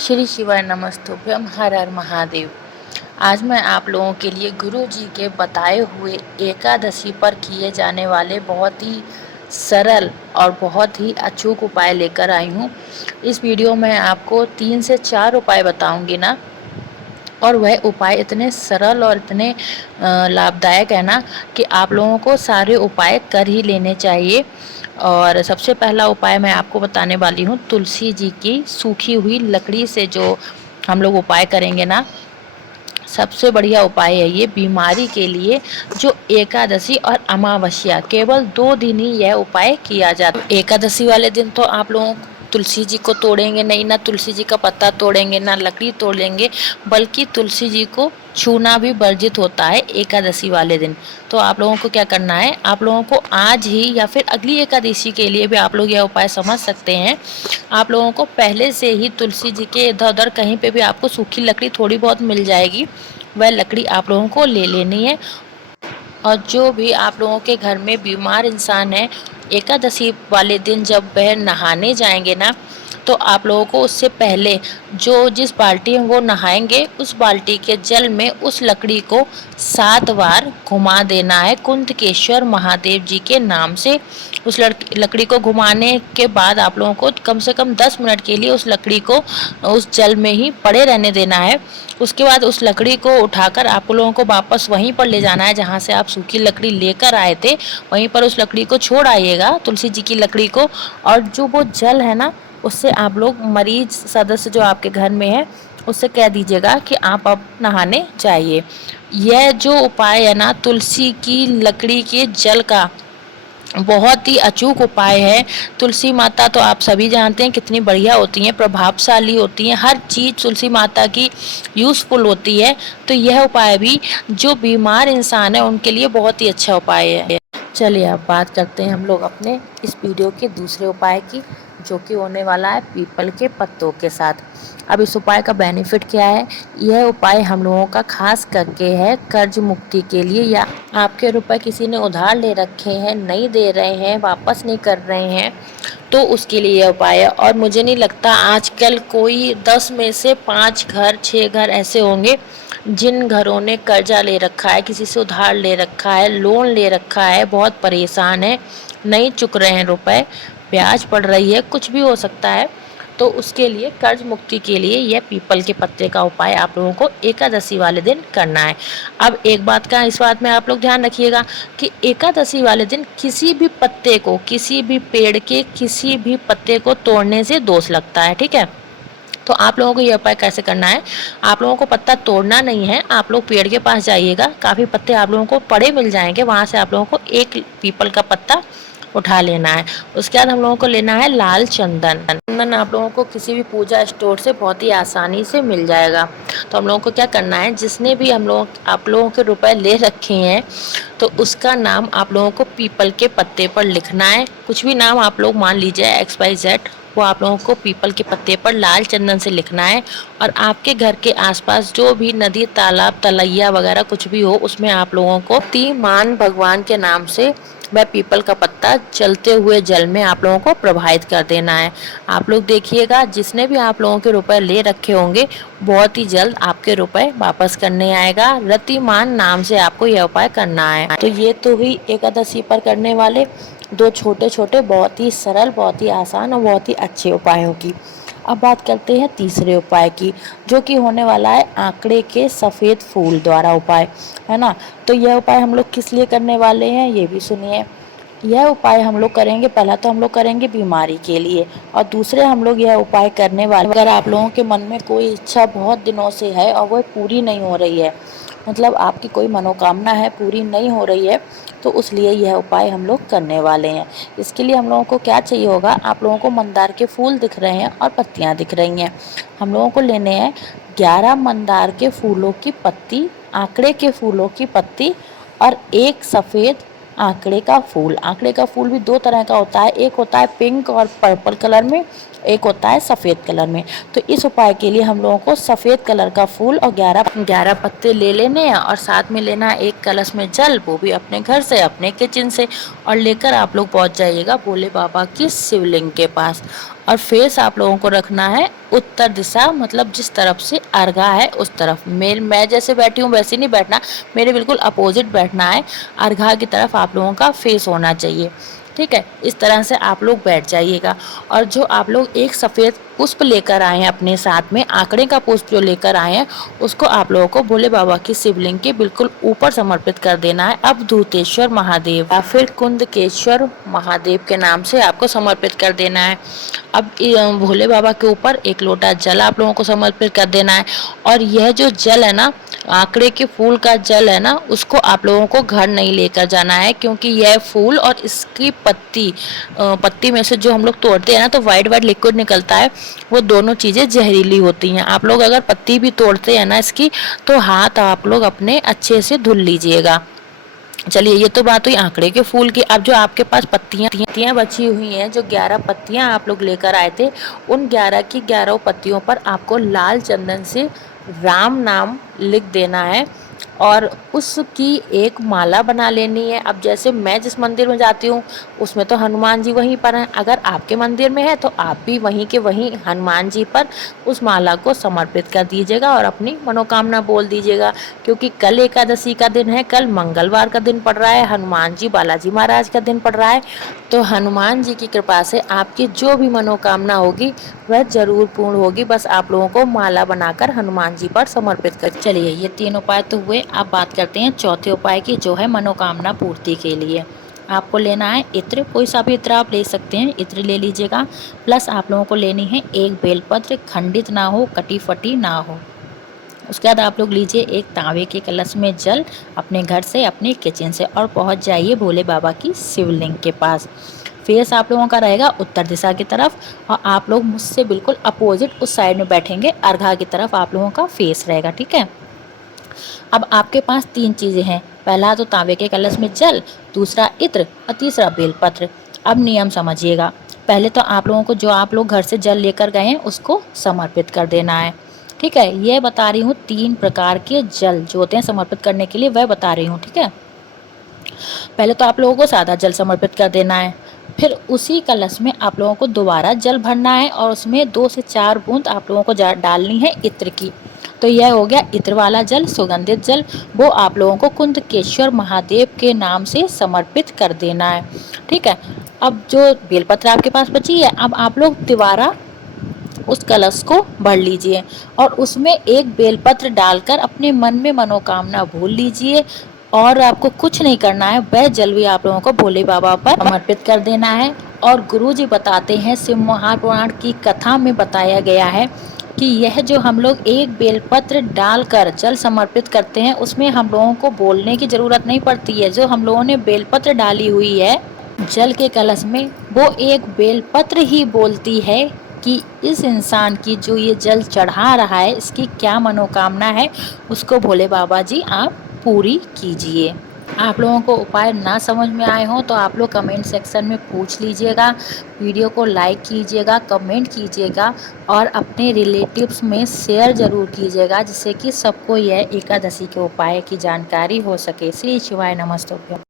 श्री शिवाय नमस्तुभ्यम, हर हर महादेव। आज मैं आप लोगों के लिए गुरु जी के बताए हुए एकादशी पर किए जाने वाले बहुत ही सरल और बहुत ही अचूक उपाय लेकर आई हूँ। इस वीडियो में आपको 3 से 4 उपाय बताऊंगी ना, और वह उपाय इतने सरल और इतने लाभदायक है ना कि आप लोगों को सारे उपाय कर ही लेने चाहिए। और सबसे पहला उपाय मैं आपको बताने वाली हूँ, तुलसी जी की सूखी हुई लकड़ी से जो हम लोग उपाय करेंगे ना, सबसे बढ़िया उपाय है ये बीमारी के लिए। जो एकादशी और अमावस्या केवल 2 दिन ही यह उपाय किया जाता है। एकादशी वाले दिन तो आप लोगों तुलसी जी को तोड़ेंगे नहीं, ना तुलसी जी का पत्ता तोड़ेंगे, ना लकड़ी तोड़ेंगे, बल्कि तुलसी जी को छूना भी वर्जित होता है एकादशी वाले दिन। तो आप लोगों को क्या करना है, आप लोगों को आज ही या फिर अगली एकादशी के लिए भी आप लोग यह उपाय समझ सकते हैं। आप लोगों को पहले से ही तुलसी जी के इधर उधर कहीं पे भी आपको सूखी लकड़ी थोड़ी बहुत मिल जाएगी, वह लकड़ी आप लोगों को ले लेनी है। और जो भी आप लोगों के घर में बीमार इंसान है, एकादशी वाले दिन जब वह नहाने जाएंगे ना, तो आप लोगों को उससे पहले जो जिस बाल्टी में वो नहाएंगे उस बाल्टी के जल में उस लकड़ी को 7 बार घुमा देना है कुंतकेश्वर महादेव जी के नाम से। उस लकड़ी को घुमाने के बाद आप लोगों को कम से कम 10 मिनट के लिए उस लकड़ी को उस जल में ही पड़े रहने देना है। उसके बाद उस लकड़ी को उठाकर आप लोगों को वापस वहीं पर ले जाना है जहाँ से आप सूखी लकड़ी लेकर आए थे, वहीं पर उस लकड़ी को छोड़ आइएगा, तुलसी जी की लकड़ी को। और जो वो जल है ना, उससे आप लोग मरीज सदस्य जो आपके घर में है उससे कह दीजिएगा कि आप अब नहाने जाइए। यह जो उपाय है ना तुलसी की लकड़ी के जल का, बहुत ही अचूक उपाय है। तुलसी माता तो आप सभी जानते हैं कितनी बढ़िया होती हैं, प्रभावशाली होती हैं, हर चीज़ तुलसी माता की यूज़फुल होती है। तो यह उपाय भी जो बीमार इंसान है उनके लिए बहुत ही अच्छा उपाय है। चलिए अब बात करते हैं हम लोग अपने इस वीडियो के दूसरे उपाय की, जो कि होने वाला है पीपल के पत्तों के साथ। अब इस उपाय का बेनिफिट क्या है, यह उपाय हम लोगों का खास करके है कर्ज मुक्ति के लिए, या आपके रुपए किसी ने उधार ले रखे हैं, नहीं दे रहे हैं, वापस नहीं कर रहे हैं, तो उसके लिए यह उपाय है। और मुझे नहीं लगता आजकल कोई 10 में से 5 घर 6 घर ऐसे होंगे जिन घरों ने कर्जा ले रखा है, किसी से उधार ले रखा है, लोन ले रखा है, बहुत परेशान है, नहीं चुक रहे हैं रुपए, ब्याज पड़ रही है, कुछ भी हो सकता है। तो उसके लिए कर्ज मुक्ति के लिए यह पीपल के पत्ते का उपाय आप लोगों को एकादशी वाले दिन करना है। अब एक बात का इस बात में आप लोग ध्यान रखिएगा कि एकादशी वाले दिन किसी भी पत्ते को, किसी भी पेड़ के किसी भी पत्ते को तोड़ने से दोष लगता है, ठीक है। तो आप लोगों को यह उपाय कैसे करना है, आप लोगों को पत्ता तोड़ना नहीं है, आप लोग पेड़ के पास जाइएगा, काफ़ी पत्ते आप लोगों को पड़े मिल जाएंगे, वहाँ से आप लोगों को एक पीपल का पत्ता उठा लेना है। उसके बाद हम लोगों को लेना है लाल चंदन। चंदन आप लोगों को किसी भी पूजा स्टोर से बहुत ही आसानी से मिल जाएगा। तो हम लोगों को क्या करना है, जिसने भी आप लोगों के रुपए ले रखे हैं, तो उसका नाम आप लोगों को पीपल के पत्ते पर लिखना है। कुछ भी नाम आप लोग मान लीजिए XYZ, वो आप लोगों को पीपल के पत्ते पर लाल चंदन से लिखना है। और आपके घर के आसपास जो भी नदी तालाब तलैया वगैरह कुछ भी हो, उसमें आप लोगों को तीमान भगवान के नाम से वह पीपल का पत्ता चलते हुए जल में आप लोगों को प्रवाहित कर देना है। आप लोग देखिएगा, जिसने भी आप लोगों के रुपए ले रखे होंगे बहुत ही जल्द आपके रुपए वापस करने आएगा। रतिमान नाम से आपको यह उपाय करना है। तो ये तो हुई एकादशी पर करने वाले 2 छोटे छोटे बहुत ही सरल, बहुत ही आसान और बहुत ही अच्छे उपायों की। अब बात करते हैं तीसरे उपाय की, जो कि होने वाला है आंकड़े के सफ़ेद फूल द्वारा उपाय, है ना। तो यह उपाय हम लोग किस लिए करने वाले हैं ये भी सुनिए। यह उपाय हम लोग करेंगे, पहला तो हम लोग करेंगे बीमारी के लिए, और दूसरे हम लोग यह उपाय करने वाले, अगर आप लोगों के मन में कोई इच्छा बहुत दिनों से है और वह पूरी नहीं हो रही है, मतलब आपकी कोई मनोकामना है पूरी नहीं हो रही है, तो उसलिए यह उपाय हम लोग करने वाले हैं। इसके लिए हम लोगों को क्या चाहिए होगा, आप लोगों को मंदार के फूल दिख रहे हैं और पत्तियां दिख रही हैं, हम लोगों को लेने हैं 11 मंदार के फूलों की पत्ती, आंकड़े के फूलों की पत्ती, और एक सफ़ेद आंकड़े का फूल। आंकड़े का फूल भी 2 तरह का होता है, एक होता है पिंक और पर्पल कलर में, एक होता है सफ़ेद कलर में। तो इस उपाय के लिए हम लोगों को सफ़ेद कलर का फूल और 11 पत्ते ले लेने हैं और साथ में लेना है एक कलश में जल, वो भी अपने घर से, अपने किचन से, और लेकर आप लोग पहुंच जाइएगा भोले बाबा की शिवलिंग के पास। और फेस आप लोगों को रखना है उत्तर दिशा, मतलब जिस तरफ से अर्घा है उस तरफ। मैं जैसे बैठी हूँ वैसे नहीं बैठना, मेरे बिल्कुल अपोजिट बैठना है। अर्घा की तरफ आप लोगों का फेस होना चाहिए, ठीक है। इस तरह से आप लोग बैठ जाइएगा। और जो आप लोग एक सफ़ेद पुष्प लेकर आए हैं अपने साथ में, आंकड़े का पुष्प जो लेकर आए हैं, उसको आप लोगों को भोले बाबा की शिवलिंग के बिल्कुल ऊपर समर्पित कर देना है। अवधूतेश्वर महादेव या फिर कुंदकेश्वर महादेव के नाम से आपको समर्पित कर देना है। अब भोले बाबा के ऊपर एक लोटा जल आप लोगों को समर्पित कर देना है। और यह जो जल है ना, आंकड़े के फूल का जल है ना, उसको आप लोगों को घर नहीं लेकर जाना है, क्योंकि यह फूल और इसकी पत्ती में से जो हम लोग तोड़ते हैं ना, तो वाइट वाइट लिक्विड निकलता है, वो दोनों चीज़ें जहरीली होती हैं। आप लोग अगर पत्ती भी तोड़ते हैं ना इसकी, तो हाथ आप लोग अपने अच्छे से धुल लीजिएगा। चलिए, ये तो बात हुई आंकड़े के फूल की। अब जो आपके पास पत्तियां बची हुई हैं, जो 11 पत्तियां आप लोग लेकर आए थे, उन 11 की 11 पत्तियों पर आपको लाल चंदन से राम नाम लिख देना है और उसकी एक माला बना लेनी है। अब जैसे मैं जिस मंदिर में जाती हूँ उसमें तो हनुमान जी वहीं पर हैं, अगर आपके मंदिर में है तो आप भी वहीं के वहीं हनुमान जी पर उस माला को समर्पित कर दीजिएगा और अपनी मनोकामना बोल दीजिएगा। क्योंकि कल एकादशी का दिन है, कल मंगलवार का दिन पड़ रहा है, हनुमान जी बालाजी महाराज का दिन पड़ रहा है, तो हनुमान जी की कृपा से आपकी जो भी मनोकामना होगी वह जरूर पूर्ण होगी। बस आप लोगों को माला बनाकर हनुमान जी पर समर्पित कर। चलिए, ये 3 उपाय तो हुए। अब बात करते हैं चौथे उपाय की, जो है मनोकामना पूर्ति के लिए। आपको लेना है इत्र, कोई सा भी इत्र आप ले सकते हैं, इत्र ले लीजिएगा। प्लस आप लोगों को लेनी है एक बेलपत्र, खंडित ना हो, कटी फटी ना हो। उसके बाद आप लोग लीजिए एक तांबे के कलश में जल अपने घर से, अपने किचन से, और पहुंच जाइए भोले बाबा की शिवलिंग के पास। फेस आप लोगों का रहेगा उत्तर दिशा की तरफ और आप लोग मुझसे बिल्कुल अपोजिट उस साइड में बैठेंगे, अर्घा की तरफ आप लोगों का फेस रहेगा, ठीक है। अब आपके पास 3 चीज़ें हैं, पहला तो तांबे के कलश में जल, दूसरा इत्र और तीसरा बेलपत्र। अब नियम समझिएगा। पहले तो आप लोगों को, जो आप लोग घर से जल लेकर गए हैं, उसको समर्पित कर देना है, ठीक है। ये बता रही हूँ 3 प्रकार के जल जो होते हैं समर्पित करने के लिए, वह बता रही हूँ, ठीक है। पहले तो आप लोगों को सादा जल समर्पित कर देना है, फिर उसी कलश में आप लोगों को दोबारा जल भरना है और उसमें 2 से 4 बूंद आप लोगों को डालनी है इत्र की। तो यह हो गया इत्र वाला जल, सुगंधित जल, वो आप लोगों को कुंदकेश्वर महादेव के नाम से समर्पित कर देना है, ठीक है। अब जो बेलपत्र आपके पास बची है, अब आप लोग दोबारा उस कलश को भर लीजिए और उसमें एक बेलपत्र डालकर अपने मन में मनोकामना भूल लीजिए और आपको कुछ नहीं करना है, वह जल भी आप लोगों को भोले बाबा पर समर्पित कर देना है। और गुरुजी बताते हैं, शिव महापुराण की कथा में बताया गया है कि यह जो हम लोग एक बेलपत्र डालकर जल समर्पित करते हैं, उसमें हम लोगों को बोलने की ज़रूरत नहीं पड़ती है। जो हम लोगों ने बेलपत्र डाली हुई है जल के कलश में, वो एक बेलपत्र ही बोलती है कि इस इंसान की जो ये जल चढ़ा रहा है, इसकी क्या मनोकामना है, उसको भोले बाबा जी आप पूरी कीजिए। आप लोगों को उपाय ना समझ में आए हों तो आप लोग कमेंट सेक्शन में पूछ लीजिएगा, वीडियो को लाइक कीजिएगा, कमेंट कीजिएगा और अपने रिलेटिव्स में शेयर ज़रूर कीजिएगा, जिससे कि सबको यह एकादशी के उपाय की जानकारी हो सके। श्री शिवाय नमस्तुभ्यं।